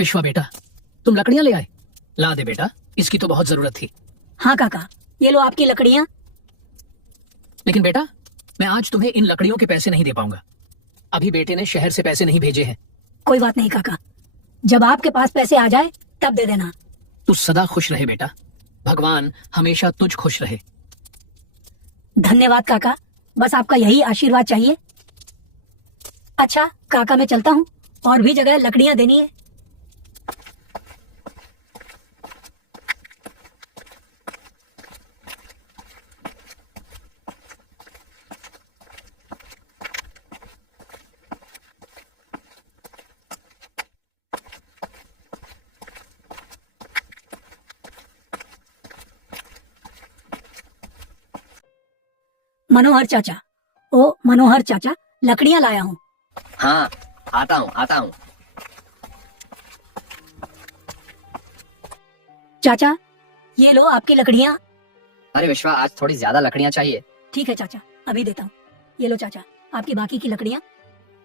विश्वा बेटा, तुम लकड़ियां ले आए? ला दे बेटा, इसकी तो बहुत जरूरत थी। हाँ काका, ये लो आपकी लकड़ियाँ। लेकिन बेटा, मैं आज तुम्हें इन लकड़ियों के पैसे नहीं दे पाऊंगा। अभी बेटे ने शहर से पैसे नहीं भेजे हैं। कोई बात नहीं काका, जब आपके पास पैसे आ जाए तब दे देना। तू सदा खुश रहे बेटा, भगवान हमेशा तुझ खुश रहे। धन्यवाद काका, बस आपका यही आशीर्वाद चाहिए। अच्छा काका, मैं चलता हूँ, और भी जगह लकड़ियाँ देनी है। मनोहर चाचा, ओ मनोहर चाचा, लकड़ियाँ लाया हूँ। हाँ, आता हूँ। चाचा, ये लो आपकी लकड़ियाँ। अरे विश्वा, आज थोड़ी ज्यादा लकड़ियाँ चाहिए। ठीक है चाचा, अभी देता हूँ। ये लो चाचा, आपकी बाकी की लकड़ियाँ।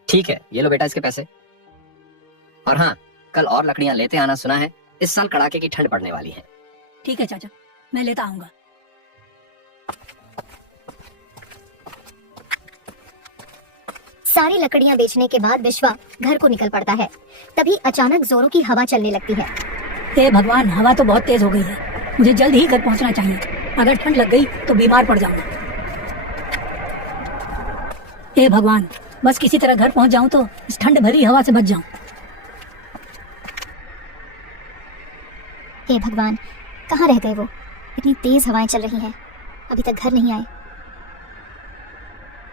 ठीक है, ये लो बेटा इसके पैसे। और हाँ, कल और लकड़ियाँ लेते आना, सुना है इस साल कड़ाके की ठंड पड़ने वाली है। ठीक है चाचा, मैं लेता आऊंगा। सारी लकड़ियां बेचने के बाद विश्वा घर को निकल पड़ता है। तभी अचानक जोरों की हवा चलने लगती है। हे भगवान, हवा तो बहुत तेज हो गई है, मुझे जल्द ही घर पहुंचना चाहिए। अगर ठंड लग गई तो बीमार पड़ जाऊंगा। हे भगवान, बस किसी तरह घर पहुंच जाऊं तो इस ठंड भरी हवा से बच जाऊं। हे भगवान, कहाँ रह गए वो? इतनी तेज हवाएं चल रही हैं, अभी तक घर नहीं आए।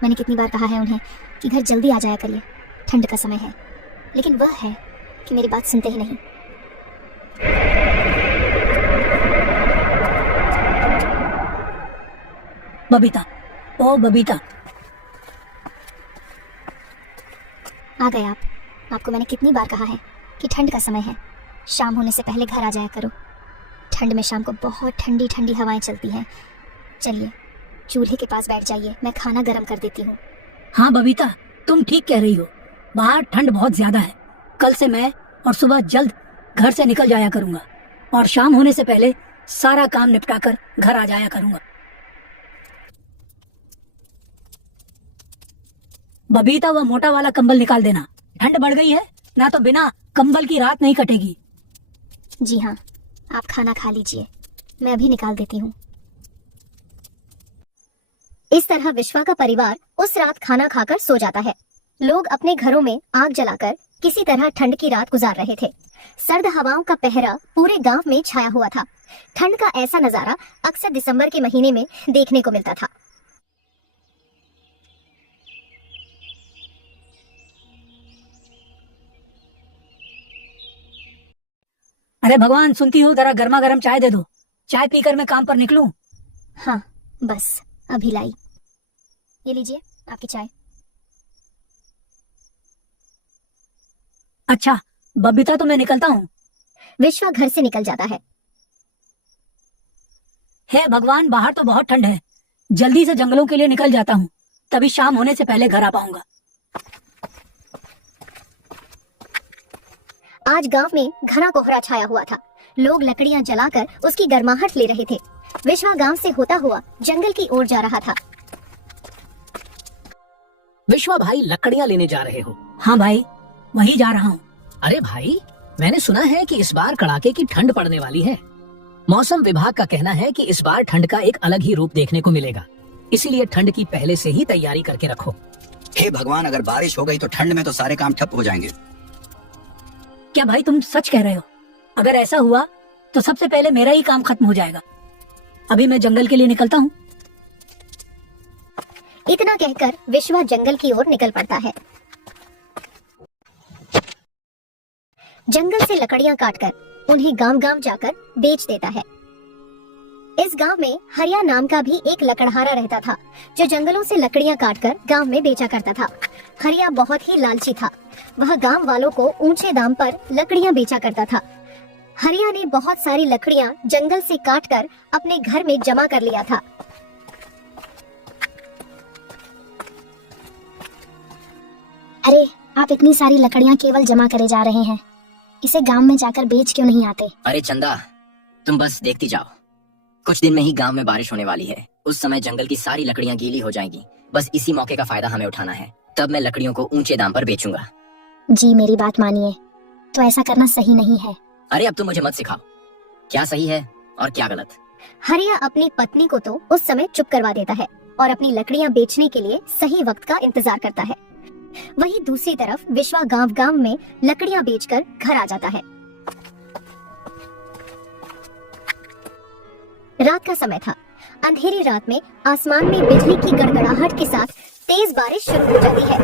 मैंने कितनी बार कहा है उन्हें कि घर जल्दी आ जाया करिए, ठंड का समय है, लेकिन वह है कि मेरी बात सुनते ही नहीं। बबीता, ओ बबीता। आ गए आप। आपको मैंने कितनी बार कहा है कि ठंड का समय है, शाम होने से पहले घर आ जाया करो। ठंड में शाम को बहुत ठंडी ठंडी हवाएं चलती हैं। चलिए चूल्हे के पास बैठ जाइए, मैं खाना गर्म कर देती हूँ। हाँ बबीता, तुम ठीक कह रही हो, बाहर ठंड बहुत ज्यादा है। कल से मैं और सुबह जल्द घर से निकल जाया करूंगा, और शाम होने से पहले सारा काम निपटाकर घर आ जाया करूंगा। बबीता, वह मोटा वाला कंबल निकाल देना, ठंड बढ़ गई है ना, तो बिना कंबल की रात नहीं कटेगी। जी हाँ, आप खाना खा लीजिए, मैं अभी निकाल देती हूँ। इस तरह विश्वा का परिवार उस रात खाना खाकर सो जाता है। लोग अपने घरों में आग जलाकर किसी तरह ठंड की रात गुजार रहे थे। सर्द हवाओं का पहरा पूरे गांव में छाया हुआ था। ठंड का ऐसा नजारा अक्सर दिसंबर के महीने में देखने को मिलता था। अरे भगवान, सुनती हो, जरा गर्मा गर्म चाय दे दो, चाय पीकर मैं काम पर निकलूं। हाँ बस अभी लाई। ये लीजिए आपकी चाय। अच्छा बबीता, तो मैं निकलता हूँ। विश्वा घर से निकल जाता है। हे भगवान, बाहर तो बहुत ठंड है, जल्दी से जंगलों के लिए निकल जाता हूँ, तभी शाम होने से पहले घर आ पाऊंगा। आज गांव में घना कोहरा छाया हुआ था। लोग लकड़ियां जलाकर उसकी गर्माहट ले रहे थे। विश्वा गांव से होता हुआ जंगल की ओर जा रहा था। विश्वा भाई, लकड़ियां लेने जा रहे हो? हाँ भाई, वहीं जा रहा हूँ। अरे भाई, मैंने सुना है कि इस बार कड़ाके की ठंड पड़ने वाली है। मौसम विभाग का कहना है कि इस बार ठंड का एक अलग ही रूप देखने को मिलेगा, इसीलिए ठंड की पहले से ही तैयारी करके रखो। हे भगवान, अगर बारिश हो गई तो ठंड में तो सारे काम ठप हो जाएंगे। क्या भाई, तुम सच कह रहे हो? अगर ऐसा हुआ तो सबसे पहले मेरा ही काम खत्म हो जाएगा। अभी मैं जंगल के लिए निकलता हूँ। इतना कहकर विश्वा जंगल की ओर निकल पड़ता है। जंगल से लकड़ियां काटकर उन्हें गांव-गांव जाकर बेच देता है। इस गांव में हरिया नाम का भी एक लकड़हारा रहता था, जो जंगलों से लकड़ियां काटकर गांव में बेचा करता था। हरिया बहुत ही लालची था। वह गांव वालों को ऊंचे दाम पर लकड़ियां बेचा करता था। हरिया ने बहुत सारी लकड़ियां जंगल से काटकर अपने घर में जमा कर लिया था। अरे, आप इतनी सारी लकड़ियां केवल जमा करे जा रहे हैं। इसे गांव में जाकर बेच क्यों नहीं आते? अरे चंदा, तुम बस देखती जाओ। कुछ दिन में ही गांव में बारिश होने वाली है। उस समय जंगल की सारी लकड़ियां गीली हो जाएंगी। बस इसी मौके का फायदा हमें उठाना है। तब मैं लकड़ियों को ऊंचे दाम पर बेचूंगा। जी मेरी बात मानिए, तो ऐसा करना सही नहीं है। अरे अब तुम मुझे मत सिखाओ क्या सही है और क्या गलत। हरिया अपनी पत्नी को तो उस समय चुप करवा देता है और अपनी लकड़ियां बेचने के लिए सही वक्त का इंतजार करता है। वहीं दूसरी तरफ विश्वा गांव गांव में लकड़ियां बेचकर घर आ जाता है। रात का समय था। अंधेरी रात में आसमान में बिजली की गड़गड़ाहट के साथ तेज बारिश शुरू हो जाती है।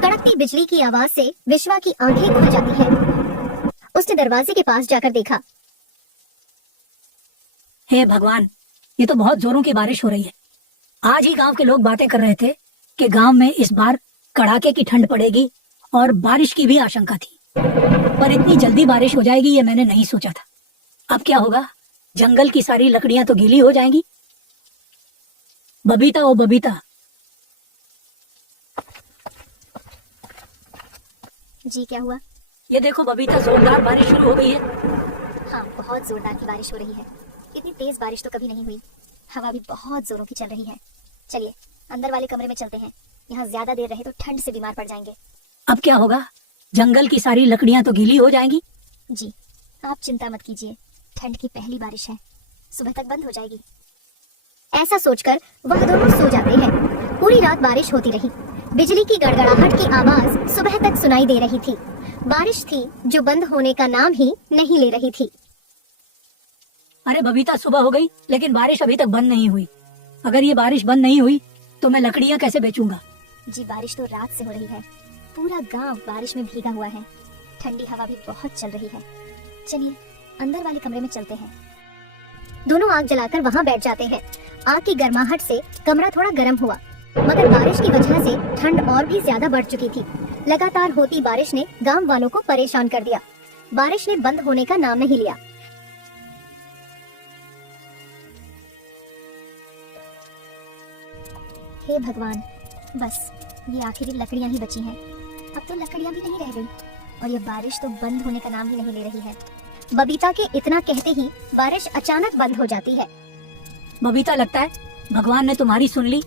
कड़कती बिजली की आवाज से विश्वा की आंखें खुल जाती हैं। उसने दरवाजे के पास जाकर देखा। हे भगवान, ये तो बहुत जोरों की बारिश हो रही है। आज ही गांव के लोग बातें कर रहे थे कि गांव में इस बार कड़ाके की ठंड पड़ेगी और बारिश की भी आशंका थी, पर इतनी जल्दी बारिश हो जाएगी ये मैंने नहीं सोचा था। अब क्या होगा? जंगल की सारी लकड़ियां तो गीली हो जाएंगी। बबीता, ओ बबीता। जी क्या हुआ? ये देखो बबीता, जोरदार बारिश शुरू हो गई है। हाँ, बहुत जोरदार की बारिश हो रही है। इतनी तेज बारिश तो कभी नहीं हुई। हवा भी बहुत जोरों की चल रही है। चलिए अंदर वाले कमरे में चलते हैं। यहाँ ज्यादा देर रहे तो ठंड से बीमार पड़ जाएंगे। अब क्या होगा? जंगल की सारी लकड़ियां तो गीली हो जाएंगी। जी आप चिंता मत कीजिए, ठंड की पहली बारिश है, सुबह तक बंद हो जाएगी। ऐसा सोचकर वह दोनों सो जाते हैं। पूरी रात बारिश होती रही। बिजली की गड़गड़ाहट की आवाज सुबह तक सुनाई दे रही थी। बारिश थी जो बंद होने का नाम ही नहीं ले रही थी। अरे बबीता, सुबह हो गई लेकिन बारिश अभी तक बंद नहीं हुई। अगर ये बारिश बंद नहीं हुई तो मैं लकड़ियां कैसे बेचूंगा? जी बारिश तो रात से हो रही है। पूरा गांव बारिश में भीगा हुआ है। ठंडी हवा भी बहुत चल रही है। चलिए अंदर वाले कमरे में चलते हैं। दोनों आग जलाकर वहां बैठ जाते हैं। आग की गर्माहट से कमरा थोड़ा गर्म हुआ, मगर बारिश की वजह से ठंड और भी ज्यादा बढ़ चुकी थी। लगातार होती बारिश ने गांव वालों को परेशान कर दिया। बारिश ने बंद होने का नाम नहीं लिया। हे भगवान, बस ये आखिरी लकड़ियां ही बची हैं। अब तो लकड़ियां भी नहीं रह गई और ये बारिश तो बंद होने का नाम ही नहीं ले रही है। बबीता के इतना कहते ही बारिश अचानक बंद हो जाती है। बबीता, लगता है भगवान ने तुम्हारी सुन ली।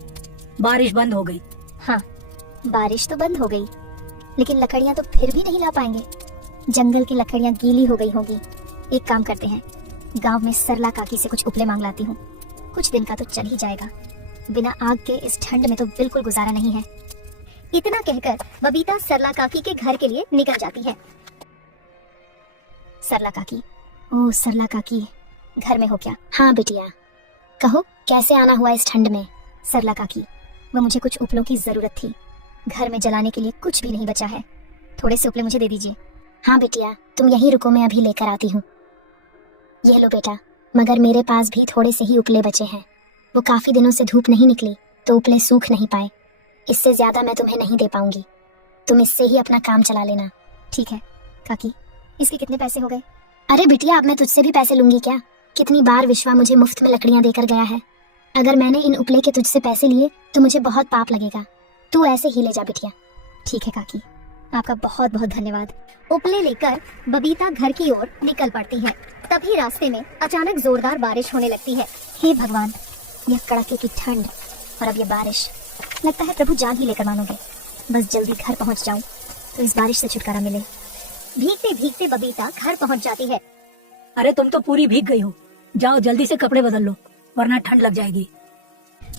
बारिश बंद हो गई। हाँ, बारिश तो बंद हो गई, लेकिन लकड़ियां तो फिर भी नहीं ला पाएंगे। जंगल की लकड़ियां गीली हो गई होंगी। एक काम करते हैं, गांव में सरला काकी से कुछ उपले मांग लाती हूँ। कुछ दिन का तो चल ही जाएगा। बिना आग के इस ठंड में तो बिल्कुल गुजारा नहीं है। इतना कहकर बबीता सरला काकी के घर के लिए निकल जाती है। सरला काकी, ओ सरला काकी, घर में हो क्या? हाँ बिटिया, कहो कैसे आना हुआ इस ठंड में? सरला काकी, वो मुझे कुछ उपलों की जरूरत थी। घर में जलाने के लिए कुछ भी नहीं बचा है। थोड़े से उपले मुझे दे दीजिए। हाँ बिटिया, तुम यहीं रुको, मैं अभी लेकर आती हूँ। ये लो बेटा, मगर मेरे पास भी थोड़े से ही उपले बचे हैं। वो काफी दिनों से धूप नहीं निकली तो उपले सूख नहीं पाए। इससे ज्यादा मैं तुम्हें नहीं दे पाऊंगी। तुम इससे ही अपना काम चला लेना। ठीक है काकी, इसके कितने पैसे हो गए? अरे बिटिया, अब मैं तुझसे भी पैसे लूंगी क्या? कितनी बार विश्वा मुझे मुफ्त में लकड़ियां देकर गया है। अगर मैंने इन उपले के तुझसे पैसे लिए तो मुझे बहुत पाप लगेगा। तू ऐसे ही ले जा बिटिया। ठीक है काकी, आपका बहुत बहुत धन्यवाद। उपले लेकर बबीता घर की ओर निकल पड़ती है। तभी रास्ते में अचानक जोरदार बारिश होने लगती है। हे भगवान, यह कड़ाके की ठंड और अब ये बारिश। लगता है प्रभु जान ही लेकर मानोगे। बस जल्दी घर पहुंच जाऊं तो इस बारिश से छुटकारा मिले। भीगते भीगते बबीता घर पहुंच जाती है। अरे तुम तो पूरी भीग गई हो। जाओ जल्दी से कपड़े बदल लो वरना ठंड लग जाएगी।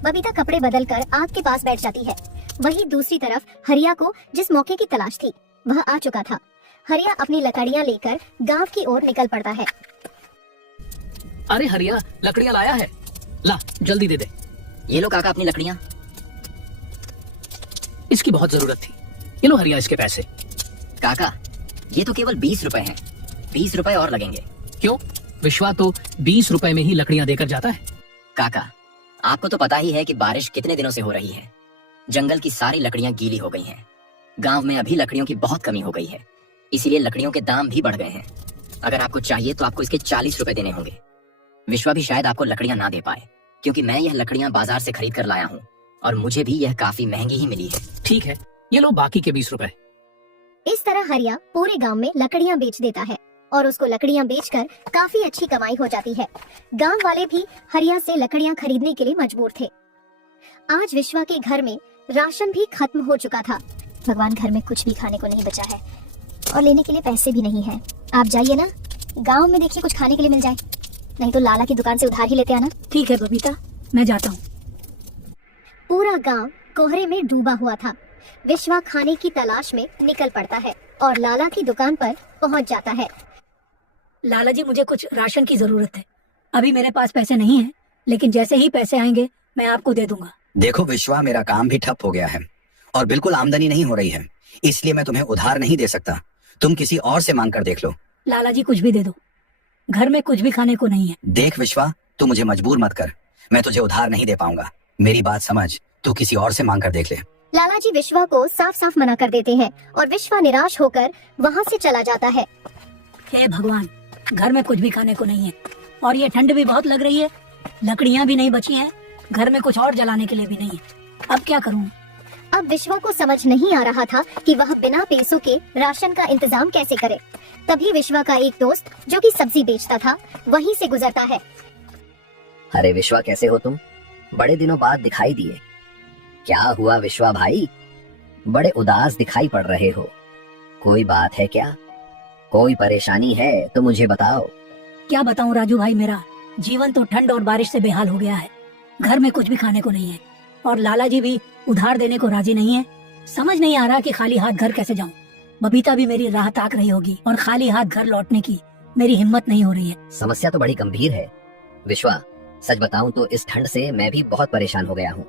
बबीता कपड़े बदलकर आग के पास बैठ जाती है। वहीं दूसरी तरफ हरिया को जिस मौके की तलाश थी वह आ चुका था। हरिया अपनी लकड़ियां लेकर गांव की ओर निकल पड़ता है। अरे हरिया, लकड़ियां लाया है, ला जल्दी दे दे। ये लो काका अपनी लकड़ियां। इसकी बहुत जरूरत थी। ये लो हरिया, इसके पैसे। काका ये तो केवल 20 रुपए हैं। 20 रुपए और लगेंगे। क्यों? विश्वा तो 20 रुपए में ही लकड़ियां देकर जाता है। काका आपको तो पता ही है कि बारिश कितने दिनों से हो रही है। जंगल की सारी लकड़ियां गीली हो गई हैं। गांव में अभी लकड़ियों की बहुत कमी हो गई है, इसीलिए लकड़ियों के दाम भी बढ़ गए हैं। अगर आपको चाहिए तो आपको इसके 40 रुपए देने होंगे। विश्वा भी शायद आपको लकड़ियां ना दे पाए, क्योंकि मैं यह लकड़ियां बाजार से खरीद कर लाया हूँ और मुझे भी यह काफी महंगी ही मिली है। ठीक है, ये लो बाकी के 20 रुपए। इस तरह हरिया पूरे गांव में लकड़ियां बेच देता है और उसको लकड़ियां बेचकर काफी अच्छी कमाई हो जाती है। गांव वाले भी हरिया से लकड़ियां खरीदने के लिए मजबूर थे। आज विश्वा के घर में राशन भी खत्म हो चुका था। भगवान, घर में कुछ भी खाने को नहीं बचा है और लेने के लिए पैसे भी नहीं है। आप जाइए ना, गांव में देखिए कुछ खाने के लिए मिल जाए, नहीं तो लाला की दुकान से उधार ही लेते आना। ठीक है बबीता, मैं जाता हूँ। पूरा गांव कोहरे में डूबा हुआ था। विश्वा खाने की तलाश में निकल पड़ता है और लाला की दुकान पर पहुंच जाता है। लाला जी, मुझे कुछ राशन की जरूरत है। अभी मेरे पास पैसे नहीं हैं, लेकिन जैसे ही पैसे आएंगे मैं आपको दे दूंगा। देखो विश्वा, मेरा काम भी ठप हो गया है और बिल्कुल आमदनी नहीं हो रही है, इसलिए मैं तुम्हें उधार नहीं दे सकता। तुम किसी और से मांग कर देख लो। लाला जी, कुछ भी दे दो, घर में कुछ भी खाने को नहीं है। देख विश्वा, तू मुझे मजबूर मत कर, मैं तुझे उधार नहीं दे पाऊंगा। मेरी बात समझ, तू किसी और से मांग कर देख ले। लाला जी विश्वा को साफ साफ मना कर देते हैं और विश्वा निराश होकर वहाँ से चला जाता है। हे भगवान, घर में कुछ भी खाने को नहीं है और ये ठंड भी बहुत लग रही है। लकड़ियाँ भी नहीं बची हैं, घर में कुछ और जलाने के लिए भी नहीं है। अब क्या करूँ? अब विश्वा को समझ नहीं आ रहा था कि वह बिना पैसों के राशन का इंतजाम कैसे करे। तभी विश्वा का एक दोस्त जो कि सब्जी बेचता था वहीं से गुजरता है। अरे विश्वा, कैसे हो तुम? बड़े दिनों बाद दिखाई दिए। क्या हुआ विश्वा भाई, बड़े उदास दिखाई पड़ रहे हो। कोई बात है क्या? कोई परेशानी है तो मुझे बताओ। क्या बताऊं राजू भाई, मेरा जीवन तो ठंड और बारिश से बेहाल हो गया है। घर में कुछ भी खाने को नहीं है और लाला जी भी उधार देने को राजी नहीं है। समझ नहीं आ रहा कि खाली हाथ घर कैसे जाऊं। बबीता भी मेरी राह ताक रही होगी और खाली हाथ घर लौटने की मेरी हिम्मत नहीं हो रही है। समस्या तो बड़ी गंभीर है विश्वा। सच बताऊं तो इस ठंड से मैं भी बहुत परेशान हो गया हूँ।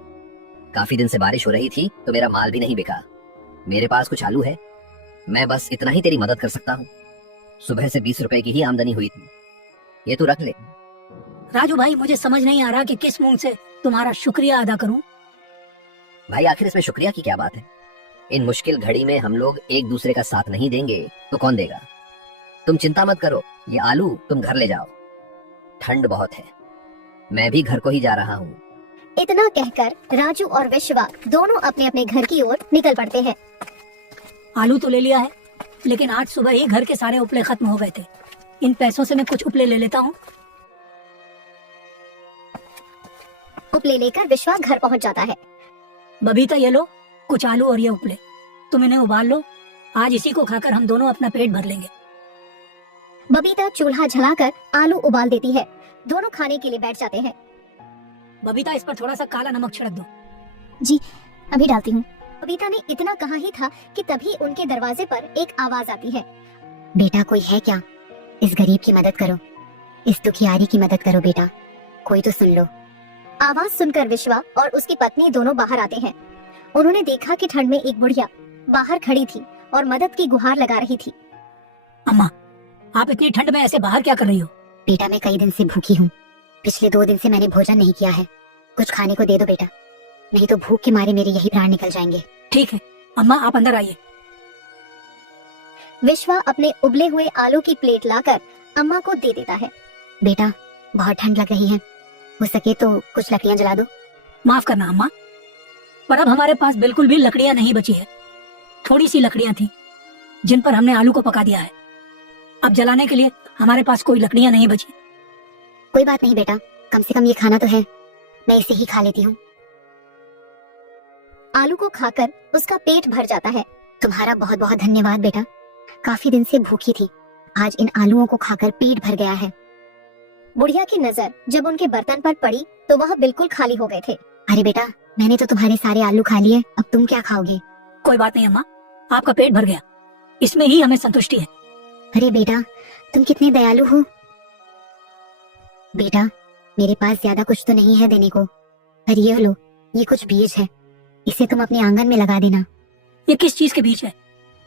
काफी दिन से बारिश हो रही थी तो मेरा माल भी नहीं बिका। मेरे पास कुछ आलू है, मैं बस इतना ही तेरी मदद कर सकता हूँ। सुबह से 20 रुपए की ही आमदनी हुई थी, ये तू रख ले। राजू भाई, मुझे समझ नहीं आ रहा कि किस मुंह से तुम्हारा शुक्रिया अदा करूं। भाई आखिर इसमें शुक्रिया की क्या बात है? इन मुश्किल घड़ी में हम लोग एक दूसरे का साथ नहीं देंगे तो कौन देगा? तुम चिंता मत करो, ये आलू तुम घर ले जाओ। ठंड बहुत है, मैं भी घर को ही जा रहा हूँ। इतना कहकर राजू और विश्वा दोनों अपने अपने घर की ओर निकल पड़ते हैं। आलू तो ले लिया है, लेकिन आज सुबह ही घर के सारे उपले खत्म हो गए थे। इन पैसों से मैं कुछ उपले ले लेता हूँ। उपले लेकर विश्वा घर पहुंच जाता है। बबीता, ये लो कुछ आलू और ये उपले, तुम इन्हें उबाल लो। आज इसी को खाकर हम दोनों अपना पेट भर लेंगे। बबीता चूल्हा जलाकर आलू उबाल देती है। दोनों खाने के लिए बैठ जाते हैं। बबीता, इस पर थोड़ा सा काला नमक छिड़क दो। जी, अभी डालती हूँ। बबीता ने इतना कहा ही था कि तभी उनके दरवाजे पर एक आवाज आती है। बेटा, कोई है क्या? इस गरीब की मदद करो, इस दुखियारी की मदद करो बेटा, कोई तो सुन लो। आवाज सुनकर विश्वा और उसकी पत्नी दोनों बाहर आते हैं। उन्होंने देखा कि ठंड में एक बुढ़िया बाहर खड़ी थी और मदद की गुहार लगा रही थी। अम्मा, आप इतनी ठंड में ऐसे बाहर क्या कर रही हो? बेटा, मैं कई दिन से भूखी हूँ। पिछले 2 दिन से मैंने भोजन नहीं किया है। कुछ खाने को दे दो बेटा, नहीं तो भूख के मारे मेरे यही प्राण निकल जाएंगे। ठीक है अम्मा, आप अंदर आइए। विश्वा अपने उबले हुए आलू की प्लेट लाकर अम्मा को दे देता है। बेटा, बहुत ठंड लग रही है, हो सके तो कुछ लकड़ियां जला दो। माफ करना अम्मा, पर अब हमारे पास बिल्कुल भी लकड़ियां नहीं बची है। थोड़ी सी लकड़ियां थी जिन पर हमने आलू को पका दिया है। अब जलाने के लिए हमारे पास कोई लकड़ियां नहीं बची। कोई बात नहीं बेटा, कम से कम ये खाना तो है, मैं इसे ही खा लेती हूँ। आलू को खाकर उसका पेट भर जाता है। तुम्हारा बहुत बहुत धन्यवाद बेटा, काफी दिन से भूखी थी, आज इन आलूओं को खाकर पेट भर गया है। बुढ़िया की नजर जब उनके बर्तन पर पड़ी तो वह बिल्कुल खाली हो गए थे। अरे बेटा, मैंने तो तुम्हारे सारे आलू खा लिए, अब तुम क्या खाओगे? कोई बात नहीं अम्मा, आपका पेट भर गया, इसमें ही हमें संतुष्टि है। अरे बेटा, तुम कितने दयालु हो। बेटा, मेरे पास ज्यादा कुछ तो नहीं है देने को, पर ये लो, ये कुछ बीज है, इसे तुम अपने आंगन में लगा देना। ये किस चीज के बीज है?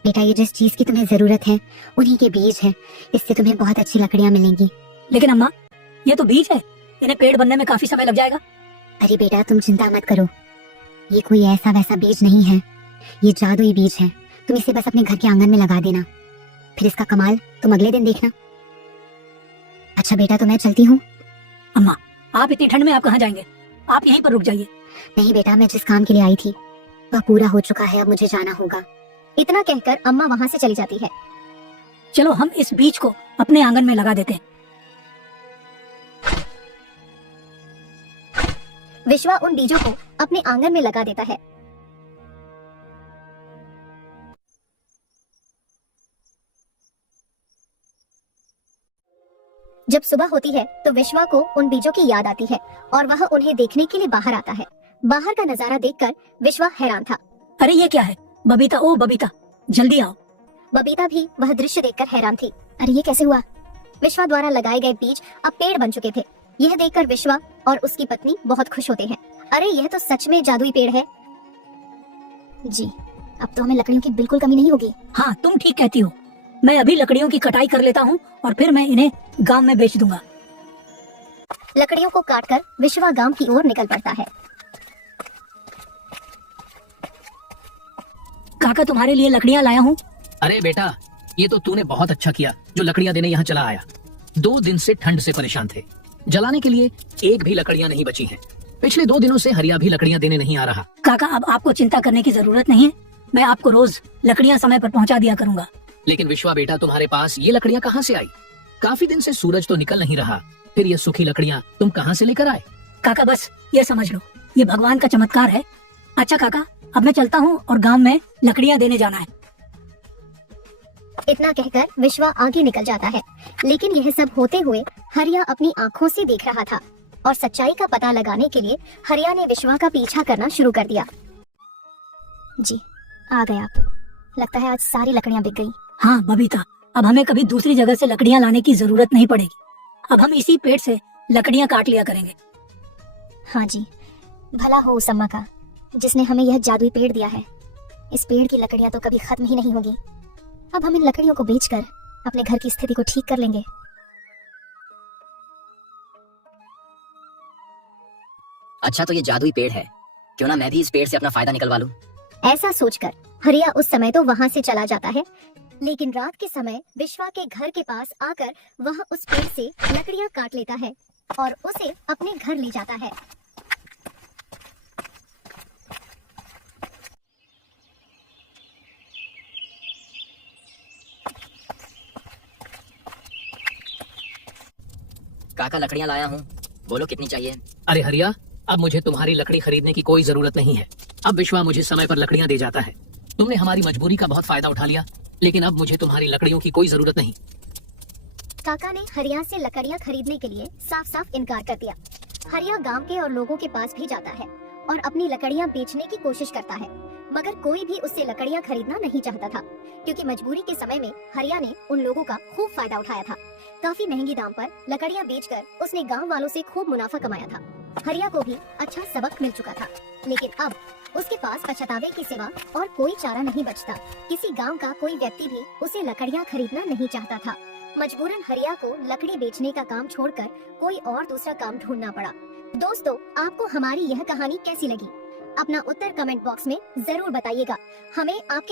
बेटा, ये जिस चीज की तुम्हें जरूरत है उन्हीं के बीज है, इससे तुम्हें बहुत अच्छी लकड़ियां मिलेंगी। लेकिन अम्मा, ये तो बीज है, इन्हें पेड़ बनने में काफी समय लग जाएगा। अरे बेटा, तुम चिंता मत करो, ये कोई ऐसा वैसा बीज नहीं है, ये जादुई बीज है। तुम इसे बस अपने घर के आंगन में लगा देना, फिर इसका कमाल तुम अगले दिन देखना। अच्छा बेटा, तो मैं चलती हूँ। अम्मा, आप इतनी ठंड में आप कहाँ जाएंगे? आप यहीं पर रुक जाइए। नहीं बेटा, मैं जिस काम के लिए आई थी वह पूरा हो चुका है, अब मुझे जाना होगा। इतना कहकर अम्मा वहाँ से चली जाती है। चलो हम इस बीज को अपने आंगन में लगा देते हैं। विश्वा उन बीजों को अपने आंगन में लगा देता है। जब सुबह होती है तो विश्वा को उन बीजों की याद आती है और वह उन्हें देखने के लिए बाहर आता है। बाहर का नजारा देखकर विश्वा हैरान था। अरे ये क्या है? बबीता, ओ बबीता, जल्दी आओ। बबीता भी वह दृश्य देखकर हैरान थी। अरे ये कैसे हुआ? विश्वा द्वारा लगाए गए बीज अब पेड़ बन चुके थे। यह देखकर विश्वा और उसकी पत्नी बहुत खुश होते हैं। अरे यह तो सच में जादुई पेड़ है। जी, अब तो हमें लकड़ियों की बिल्कुल कमी नहीं होगी। हाँ, तुम ठीक कहती हो। मैं अभी लकड़ियों की कटाई कर लेता हूँ और फिर मैं इन्हें गांव में बेच दूंगा। लकड़ियों को काटकर विश्वा गांव की ओर निकल पड़ता है। काका, तुम्हारे लिए लकड़ियाँ लाया हूँ। अरे बेटा, ये तो तूने बहुत अच्छा किया जो लकड़ियां देने यहाँ चला आया। 2 दिन से ठंड से परेशान थे, जलाने के लिए एक भी लकड़ियां नहीं बची हैं। पिछले 2 दिनों से हरिया भी लकड़ियां देने नहीं आ रहा। काका, अब आपको चिंता करने की जरूरत नहीं है। मैं आपको रोज लकड़ियाँ समय पर पहुँचा दिया करूंगा। लेकिन विश्वा बेटा, तुम्हारे पास ये लकड़ियां कहाँ से आई? काफी दिन से सूरज तो निकल नहीं रहा, फिर ये सूखी लकड़ियां तुम कहाँ से लेकर आए? काका, बस ये समझ लो, ये भगवान का चमत्कार है। अच्छा काका, अब मैं चलता हूँ और गांव में लकड़ियाँ देने जाना है। इतना कहकर विश्वा आगे निकल जाता है। लेकिन यह सब होते हुए हरिया अपनी आंखों से देख रहा था और सच्चाई का पता लगाने के लिए हरिया ने विश्वा का पीछा करना शुरू कर दिया। जी, आ गए आप। लगता है आज सारी लकड़ियां बिक गई। हाँ बबीता, अब हमें कभी दूसरी जगह से लकड़ियाँ लाने की जरूरत नहीं पड़ेगी। अब हम इसी पेड़ से लकड़ियाँ काट लिया करेंगे। हाँ जी, भला हो उस अम्मा का जिसने हमें यह जादुई पेड़ दिया है। इस पेड़ की लकड़ियां तो कभी खत्म ही नहीं होगी। अब हम इन लकड़ियों को बेचकर अपने घर की स्थिति को ठीक कर लेंगे। अच्छा, तो ये जादुई पेड़ है, क्यों ना मैं भी इस पेड़ से अपना फायदा निकलवा लूं। ऐसा सोचकर हरिया उस समय तो वहां से चला जाता है। लेकिन रात के समय विश्वा के घर के पास आकर वह उस पेड़ से लकड़ियां काट लेता है और उसे अपने घर ले जाता है। काका, लकड़ियां लाया हूँ, बोलो कितनी चाहिए। अरे हरिया, अब मुझे तुम्हारी लकड़ी खरीदने की कोई जरूरत नहीं है। अब विश्वा मुझे समय पर लकड़ियां दे जाता है। तुमने हमारी मजबूरी का बहुत फायदा उठा लिया, लेकिन अब मुझे तुम्हारी लकड़ियों की कोई जरूरत नहीं। काका ने हरिया से लकड़ियां खरीदने के लिए साफ साफ इनकार कर दिया। हरिया गांव के और लोगों के पास भी जाता है और अपनी लकड़ियां बेचने की कोशिश करता है, मगर कोई भी उससे लकड़ियां खरीदना नहीं चाहता था, क्योंकि मजबूरी के समय में हरिया ने उन लोगों का खूब फायदा उठाया था। काफी महंगी दाम पर लकड़ियां बेचकर उसने गांव वालों से खूब मुनाफा कमाया था। हरिया को भी अच्छा सबक मिल चुका था, लेकिन अब उसके पास पछतावे के सिवा और कोई चारा नहीं बचता। किसी गांव का कोई व्यक्ति भी उसे लकड़ियां खरीदना नहीं चाहता था। मजबूरन हरिया को लकड़ी बेचने का काम छोड़कर कोई और दूसरा काम ढूंढना पड़ा। दोस्तों, आपको हमारी यह कहानी कैसी लगी? अपना उत्तर कमेंट बॉक्स में जरूर बताइएगा। हमें आपके